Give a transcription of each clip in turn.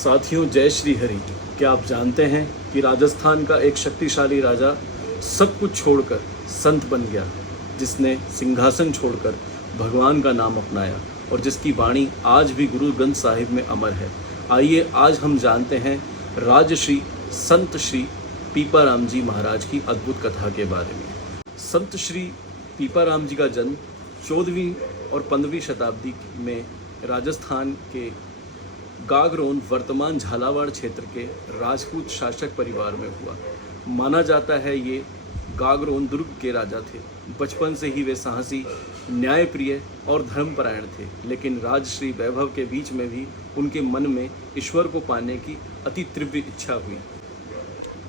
साथियों, जय श्री हरि। क्या आप जानते हैं कि राजस्थान का एक शक्तिशाली राजा सब कुछ छोड़कर संत बन गया, जिसने सिंहासन छोड़कर भगवान का नाम अपनाया और जिसकी वाणी आज भी गुरु ग्रंथ साहिब में अमर है। आइए आज हम जानते हैं राजश्री संत श्री पीपाराम जी महाराज की अद्भुत कथा के बारे में। संत श्री पीपाराम जी का जन्म 14वीं और 15वीं शताब्दी में राजस्थान के गागरोन वर्तमान झालावाड़ क्षेत्र के राजपूत शासक परिवार में हुआ। माना जाता है ये गागरोन दुर्ग के राजा थे। बचपन से ही वे साहसी, न्यायप्रिय और धर्मपरायण थे, लेकिन राजश्री वैभव के बीच में भी उनके मन में ईश्वर को पाने की अति तीव्र इच्छा हुई।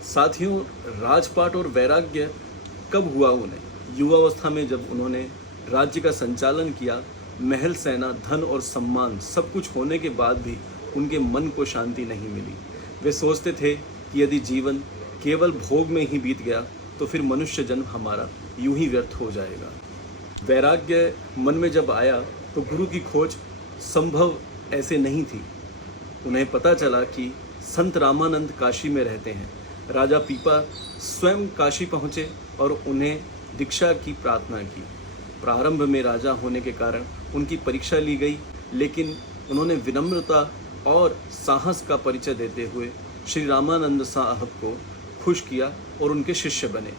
साथियों, राजपाट और वैराग्य कब हुआ उन्हें? युवावस्था में जब उन्होंने राज्य का संचालन किया। महल, सेना, धन और सम्मान सब कुछ होने के बाद भी उनके मन को शांति नहीं मिली। वे सोचते थे कि यदि जीवन केवल भोग में ही बीत गया तो फिर मनुष्य जन्म हमारा यूं ही व्यर्थ हो जाएगा। वैराग्य मन में जब आया तो गुरु की खोज संभव ऐसे नहीं थी। उन्हें पता चला कि संत रामानंद काशी में रहते हैं। राजा पीपा स्वयं काशी पहुँचे और उन्हें दीक्षा की प्रार्थना की। प्रारंभ में राजा होने के कारण उनकी परीक्षा ली गई, लेकिन उन्होंने विनम्रता और साहस का परिचय देते हुए श्री रामानंद साहब को खुश किया और उनके शिष्य बने।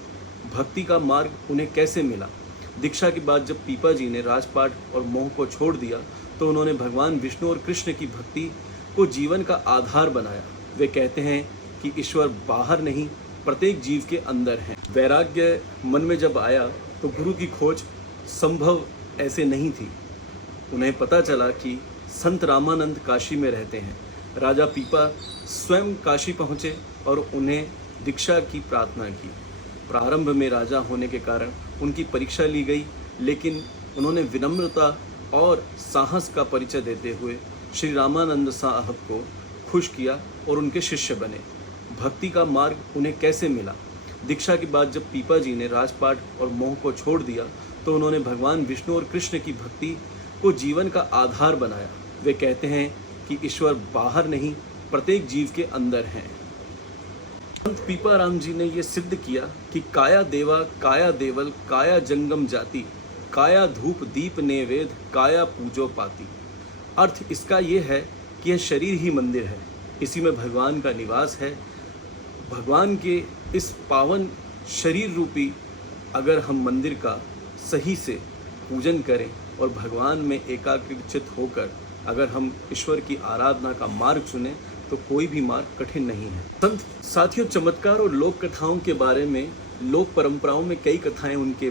भक्ति का मार्ग उन्हें कैसे मिला? दीक्षा के बाद जब पीपा जी ने राजपाट और मोह को छोड़ दिया तो उन्होंने भगवान विष्णु और कृष्ण की भक्ति को जीवन का आधार बनाया। वे कहते हैं कि ईश्वर बाहर नहीं, प्रत्येक जीव के अंदर है। वैराग्य मन में जब आया तो गुरु की खोज संभव ऐसे नहीं थी। उन्हें पता चला कि संत रामानंद काशी में रहते हैं। राजा पीपा स्वयं काशी पहुँचे और उन्हें दीक्षा की प्रार्थना की। प्रारंभ में राजा होने के कारण उनकी परीक्षा ली गई, लेकिन उन्होंने विनम्रता और साहस का परिचय देते हुए श्री रामानंद साहब को खुश किया और उनके शिष्य बने। भक्ति का मार्ग उन्हें कैसे मिला? दीक्षा के बाद जब पीपा जी ने राजपाट और मोह को छोड़ दिया तो उन्होंने भगवान विष्णु और कृष्ण की भक्ति को जीवन का आधार बनाया। वे कहते हैं कि ईश्वर बाहर नहीं, प्रत्येक जीव के अंदर है। संत पीपाराम जी ने ये सिद्ध किया कि काया देवा, काया देवल, काया जंगम जाति, काया धूप दीप नेवेद, काया पूजो पाती। अर्थ इसका ये है कि यह शरीर ही मंदिर है, इसी में भगवान का निवास है। भगवान के इस पावन शरीर रूपी अगर हम मंदिर का सही से पूजन करें और भगवान में एकाग्रचित होकर अगर हम ईश्वर की आराधना का मार्ग चुनें तो कोई भी मार्ग कठिन नहीं है। संत साथियों, चमत्कार और लोक कथाओं के बारे में, लोक परंपराओं में कई कथाएं उनके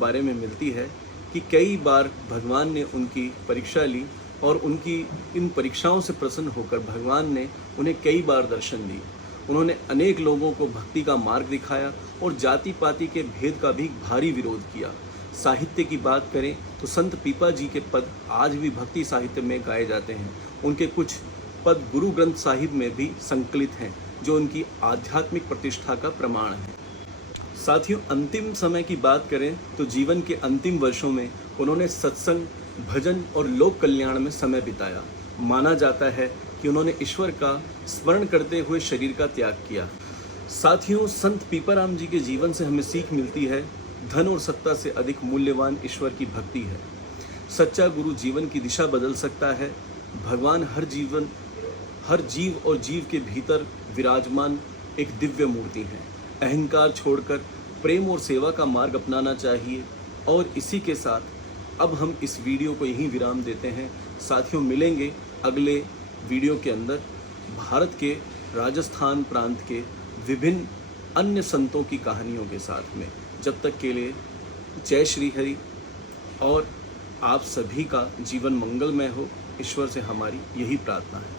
बारे में मिलती है कि कई बार भगवान ने उनकी परीक्षा ली और उनकी इन परीक्षाओं से प्रसन्न होकर भगवान ने उन्हें कई बार दर्शन दिए। उन्होंने अनेक लोगों को भक्ति का मार्ग दिखाया और जाति पाति के भेद का भी भारी विरोध किया। साहित्य की बात करें तो संत पीपा जी के पद आज भी भक्ति साहित्य में गाए जाते हैं। उनके कुछ पद गुरु ग्रंथ साहिब में भी संकलित हैं, जो उनकी आध्यात्मिक प्रतिष्ठा का प्रमाण है। साथियों, अंतिम समय की बात करें तो जीवन के अंतिम वर्षों में उन्होंने सत्संग, भजन और लोक कल्याण में समय बिताया। माना जाता है कि उन्होंने ईश्वर का स्मरण करते हुए शरीर का त्याग किया। साथियों, संत पीपाराम जी के जीवन से हमें सीख मिलती है, धन और सत्ता से अधिक मूल्यवान ईश्वर की भक्ति है। सच्चा गुरु जीवन की दिशा बदल सकता है। भगवान हर जीव और जीव के भीतर विराजमान एक दिव्य मूर्ति है। अहंकार छोड़कर प्रेम और सेवा का मार्ग अपनाना चाहिए। और इसी के साथ अब हम इस वीडियो को यहीं विराम देते हैं। साथियों, मिलेंगे अगले वीडियो के अंदर भारत के राजस्थान प्रांत के विभिन्न अन्य संतों की कहानियों के साथ में। जब तक के लिए जय श्री हरि और आप सभी का जीवन मंगलमय हो। ईश्वर से हमारी यही प्रार्थना है।